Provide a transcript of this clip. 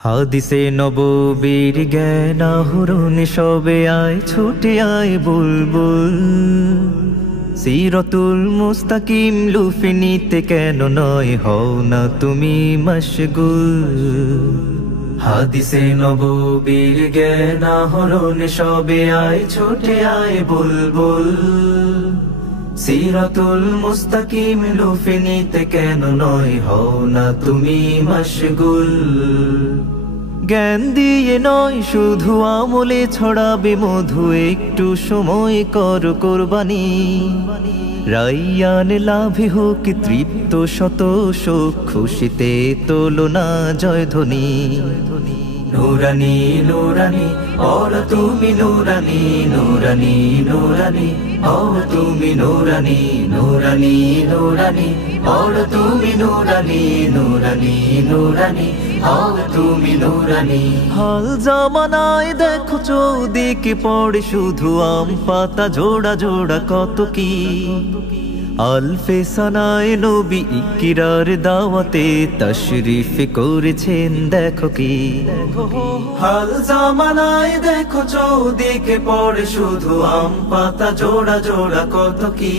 হাদিসে নববীর জ্ঞান আহরণ সবে আয় ছুটে আয় বুলবুল সিরাতুল মুস্তাকিম লুফে নিতে কেন নয় হও না তুমি মশগুল। হাদিসে নববীর জ্ঞান আহরণ সবে আয় ছুটে আয় বুলবুল সিরাতুল মুস্তাকিম লুফে নিতে কেন নয় হও না তুমি মশগুল। জ্ঞান দিয়ে নয় শুধু আমলে ছড়াবে মধু, একটু সময় কর কোরবানি। রাইয়ান লাভে হোক তৃপ্ত শত শোক, খুশিতে তোলো না জয়ধ্বনি। নুরানি নুরানি और তুমি নুরানি নুরানি নুরানি और তুমি নুরানি নুরানি নুরানি और তুমি নুরানি নুরানি নুরানি और তুমি নুরানি। হাল জামানায় দেখো চৌদিকে পড়ে শুধু আম পাতা জোড়া জোড়া কত কি। আলফে সানায় নবী ইকরার দাওয়াতে তশরিফ করেছেন দেখো কি। হাল জামানায় দেখো চৌদিকে পড়ে শুধু আম পাতা জোড়া জোড়া কত কি।